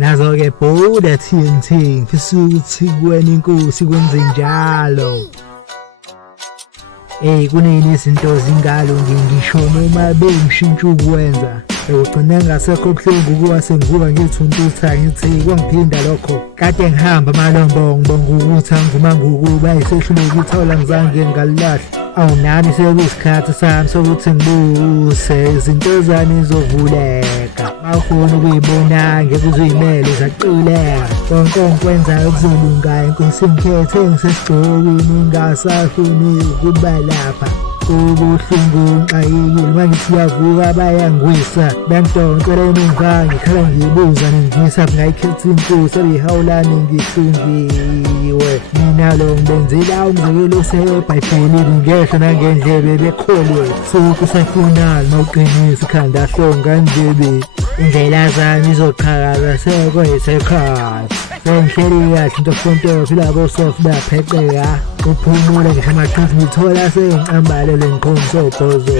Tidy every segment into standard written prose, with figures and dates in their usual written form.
Nazo-ke Bhuda TNT ngifisa ukuthi kuwena inkosi kwenze njalo. Kunini izinto zingalo ngisho noma bengimshintsha ukwenza. Ugcina ngasekho kuhlungu kuwa sengivuka ngithuntutha ngithi kwangiphinda lokho. Kade ngihamba amalombo ngibonga ukuthi angivuma ngokuba isehluleka ithola ngizange ngalilahla. Awunami sekuyisikhathi sami sokuthi ngibuse izinto zami zovuleka. Mawufuna ukuyibona ngeke uzuyimele zaqileka. Konke ongikwenzayo kuzolunga inkosi ngikhethe ngisesigcokini ngingasafuni ukuba lapha. Ubuhlungu ngixakekile manje siyavuka bayangwisa bengidontsela emumva ngikhala ngiyibuza ningisa ngayikhetha inkosi ebihawulani ngihlungiwe. Mina lo ngibenzela umzekelo osebhayibhelini ngehla nangendlebe bekholwe sokusafuna mawuqinisa ikhanda hlonga njebe indlela zami izoqhakaza sekweyisekhaya. Sengihleli kahle into fonto philabo soft bapheqeka uphumule ngisho amaqhithi ngithola sengicambalele ngiqhomsobhozo.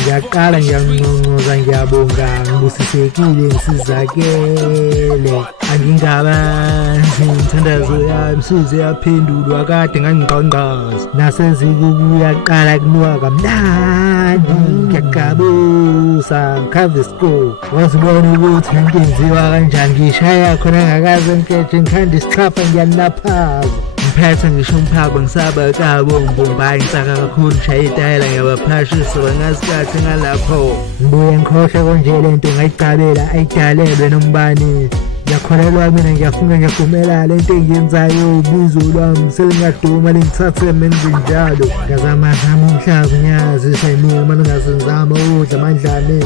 Ngiyaqala ngiyanqonqoza ngiyabonga ngibusisekile ngisizakele angingabanzi umthandazo yami msize yaphendulwa kade ngangigqongqoza nasezikubuya qala kunuka kamnandi ngiyaqabusa ngikhave isikole wazibona ukuthi into yenziwa kanjani ngishaya khona ngakaze nkeje ngikhanda isichapha ngiyanaphaza ngiphethe ngisho umphako ngisaba kabo mbombayi ngisaka kakhulu ngishaya itayela ngiyabaphashisa bangasikhathi ngalapho ngibuye ngikhohle konje lento ngayicabela ayidalelwe nombani. Ngiyakholelwa mina ngiyafuna ngiyagumela lento engiyenzayo ubizo lwami selingaduma lingithathe menze njalo ngazama umhlazi nyazi sayinuma ningazenzama udla amandlane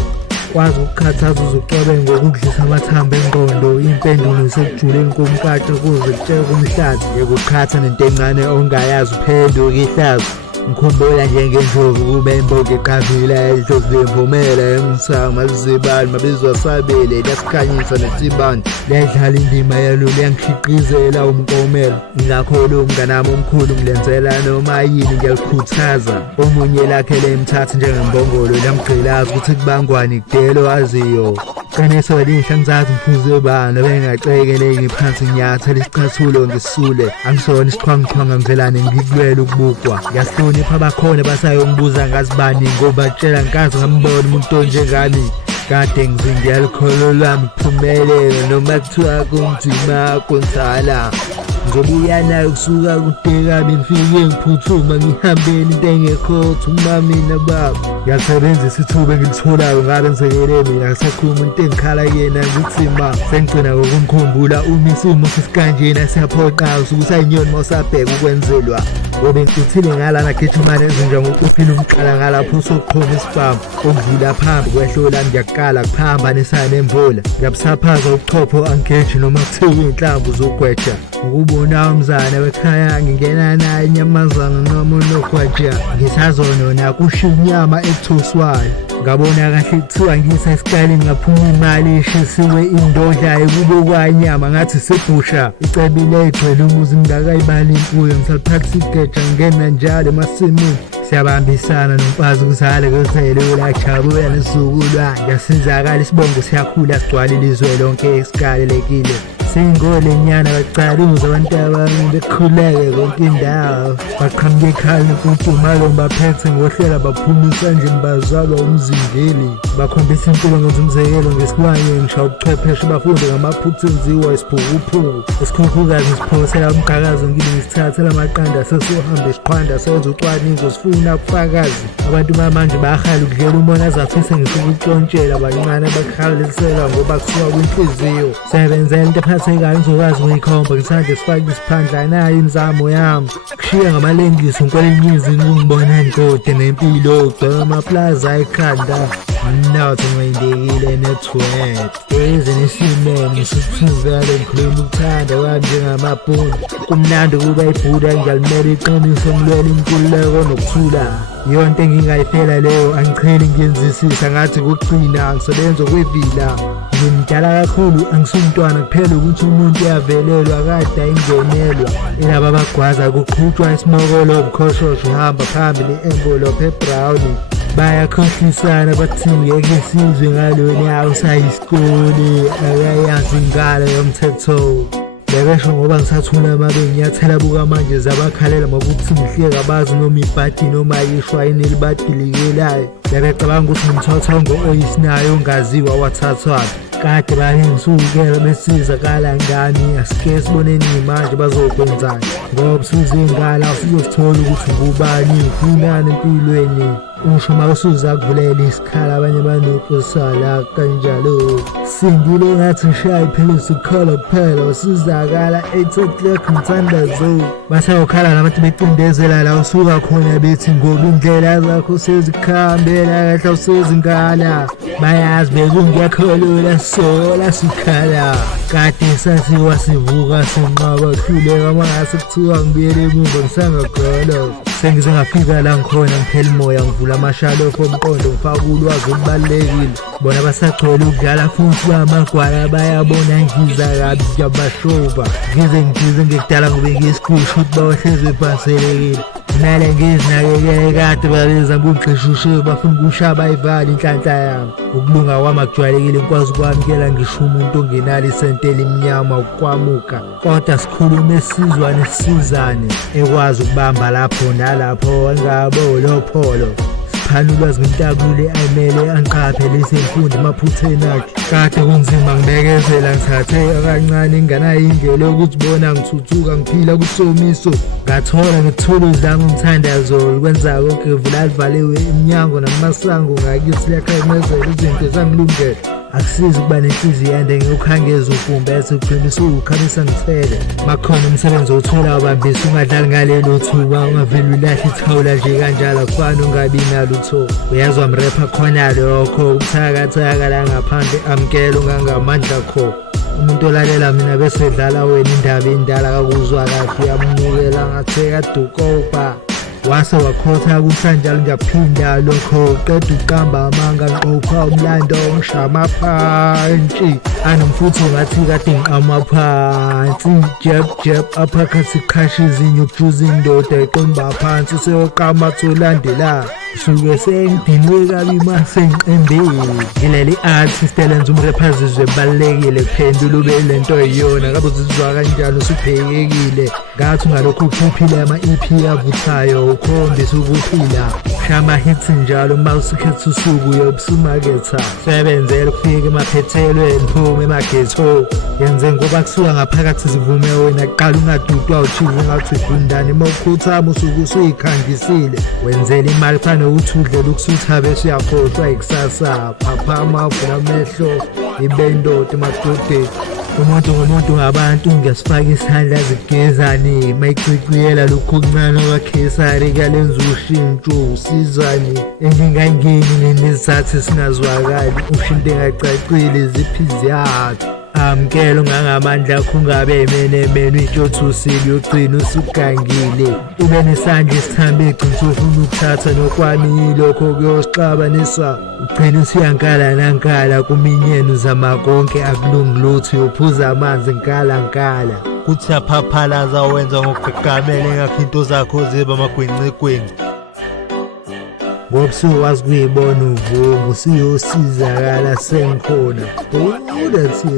kwazi ukukhathaza uzucebe ngokudlisa amathambo engqondo impendulo sekujuleni komkate ukuze kutsheke kumhlazi yekukhatha nento encane ongayazi uphenduka ihlazo. Ngikhumbula njengendlovu kube imbogo eqavile idlozi lemvumela engisama lizibali mabizwa sabele lasikhanyisa nesibani ledlala indima yalo liyangikhiqizela umkomelo. Ngakho lo mnganami omkhulu ngilenzela noma yini ngiyalikhuthaza omunye lakhe lemthatha njengembongolo lamgqilaza ukuthi kubangwani kudelo aziyo. Qiniso elihle ngizazi mfuze bani bengacekeleki phansi nyathela isicathulo ngisule angisona isiqhwanqhwanga ngivelane ngikulwela ukubukwa. Ngiyahlonipha abakhona basayongibuza ngazibani ngoba tshela ngikazi ngambona umuntu onjengami kade ngiyalikholo lami kuphumelele noma kuthiwa kunzima konzala. Ngizobuya nayo kusuka kude kabi ngifike ngiphuthuma ngihambeni into engekho umami nababa. Ngiyasebenzisa ithuba engilitholayo ngabe ngisekele mina ngisakhuluma into engikhala yena ngikuthima sengigcina ngokumkhumbula uma isimo sesikanjena siyaphoqa ukuthi ayinyoni mawusabheka ukwenzelwa ngoba ngikuthile ngalana githumane ezinja ngokuphila umqala ngalapho sokuqhoma isibhamu okudlula phambi kwehlola ngiyaqala kuphambanisana nemvula ngiyabusaphaza ubuchopho angeji noma kuthiwa inhlamvu zogweja ukubona umzana wekhaya ngingena naye inyamazana noma unogwaja ngisazonona kusho inyama ethoswayo. Ngabona kahle kuthiwa ngisa esikalini ngaphuma imali eshisiwe indodla ekube kwanyama ngathi sebhusha icebile igcwele umuzi ngingakayibali imfuyo ngisathatha igeja ngena njalo emasimini siyabambisana nomfazi kuzale kwezele ulajabuya nesukulwa ngasizakala isibongo siyakhula sigcwala ilizwe lonke esikalelekile. Sengole nyana bacaluza abantu abami bekhuleke konke indawo baqhamuke ekhaya nempumpumalo baphethe ngohlela baphumisa nje mbazalwa umzindeli bakhombisa impilo ngomzekelo ngesikwanye ngisho ubuchwepheshe bafunde ngamaphutha enziwa isiphukuphuku isikhukhukazi siphosela umqhakazo ngili ngisithathela amaqanda sesohamba isiqhwanda senza ucwaningo sifuna ubufakazi. Abantu bamanje bayahala ukudlela umona azafise ngifuna ukuntshontshelwa abancane bakhalisela ngoba kusuka kwinhliziyo sebenzela into sekayo ngizokwazi ukuyikhomba ngisanje sifake isiphandla nayo imizamo yami kushiya ngamalengiso ngikwelinyizi ngibona ngikode nempilo ugcwele amaplaza ekhanda mnotho ngiyindekile network ezenesimeme ngisithuzele ngikhuluma ukuthanda kwami njengamabhunu kumnandi ukuba ibhuda ngiyalimela iqiniso ngilwela inkululeko nokuthula. Yonke engingayifela leyo angicheli ngiyenzisisa ngathi kuqina ngisebenza kwevila ngimdala kakhulu angisumntwana kuphela ukuthi umuntu uyavelelwa kade ayingenelwa elaba abagwaza kuqhutshwa isimokolo obukhoshosho uhamba phambili envelope ebrown bayakhohlisana bathi ngeke sizwe ngalona usayisikole akayazi ingalo yomthetho. Bekesho ngoba ngisathuna amabe ngiyathela buka manje zabakhalela ngokuthi ngihleka bazi noma ibhadi noma yishwayini elibadilikelayo. Bebecabanga ukuthi ngimthothongo oyisinayo ongaziwa wathathwayo. Kade bangisukela besizakala ngani asike siboneni manje bazokwenzani ngoba sizingala sizosithola ukuthi ngubani ufunani empilweni. Usho mawusuza kuvulela isikhala abanye banokusala kanjalo. Sindile ngathi ngishaye phela sikhala kuphela usizakala 8 o'clock mthandazo. Basayokhala nabantu becindezela la usuka khona bethi ngoba indlela zakho sezikhambela kahle usizingala. Bayazi bekungiyakholula sola sikhala. Kade sathi wasivuka sinqaba hluleka mangase kuthiwa ngibuyele emuva ngisangagolo. Sengize ngafika la ngikhona ngiphela umoya ngivula amashalofu omqondo ngifaka ulwazi olubalulekile. Bona basagcwele ukudlala futhi bamagwala bayabona ngiza kabi ngiyabashova. Ngize ngekudala ngobe ngiyisikhushi ukuthi bawahleze bhaselekile. Nale ngizinakekele kade babeza ngungixishushe bafuna ukushaba ivala inhlanhla yami. Ukulunga kwami akujwayelekile ngikwazi ukwamukela ngisho umuntu ongenalo isentela imnyama ukwamuka. Kodwa sikhulume sizwane sisizane ekwazi ukubamba lapho nalapho angabolo pholo. Siphana ulwazi ngentabule ayimele anqaphele isemfundo emaphutheni akhe. Kade kunzima ngibekezela ngithathe akancane nginganayo indlela yokuthi bona ngithuthuka ngiphila kusomiso. Ngathola ngethuluzi lami umthandazo likwenza konke vula livaliwe iminyango namasango ngakithi liyaqhemezela izinto zangilungela. Akusizi ukuba nenhliziyo yande ngikukhangeza ufumbethe ugcina usukhamisa ngithele. Makhona umsebenzi owuthola ubambisa ungadlali ngalelo thuba ungaveli ulahle ithawula nje kanjalo akufani ungabi nalutho. Uyazwa mrepha khona lokho ukuthakathaka la ngaphandle amkela ungangamandla kho. Umuntu olalela mina bese dlala wena indaba endala kakuzwa kahle uyamnukela ngathi kadukopa. Wase wakhotha kusanjalo ngaphinda lokho qeda uqamba amanga nqopha umlando ngishama phansi anomfutho ngathi kade ngiqama phansi jeb aphakathi khasha izinyo ukujuza indoda eqomba phansi seyoqama tholandela. Suke sengidinwe kabi mase ngiqembile ngileli artist elenza umrephazizwe balekile kuphendula ube lento eyona kabe uzizwa kanjani usuphekekile ngathi ngalokho ukuphiphile ama EP avuthayo ukhombisa ukuphila shama hits njalo mawusikhetha usuku yobusumaketha sebenzele kufika emaphethelweni phuma emagetho yenze ngoba kusuka ngaphakathi zivume wena kuqala ungadudwa uchize ngathi ufundani mawukhuthama usuku usuyikhangisile wenzela imali fana ukuthi udlela ukusutha bese uyakhohlwa ikusasa phaphama avula amehlo ibendoda madodeni. Umuntu ngomuntu ngabantu ngesifaka isandla zigezane mayiciciyela lokho okuncane okakesari kalenza ushintsho usizane engingangeni nezathu singazwakali ushinto engacacile ziphizi yakhe. Amkelo ngangamandla akho ungabe emene itshothusile yogcina usugangile ube nesandla esithambe egcinisa ufuna ukuthatha nokwami lokho kuyosixabanisa ugcina usiyankala nankala kuminyenu zamakonke akulungi lutho uyophuza amanzi nkala kuthi yaphaphalaza wenza ngokugamele ngakho into zakho ziba amagwincigwinci ngoba usuwazi kuyibona uvumba usuyosizakala sengikhona udathi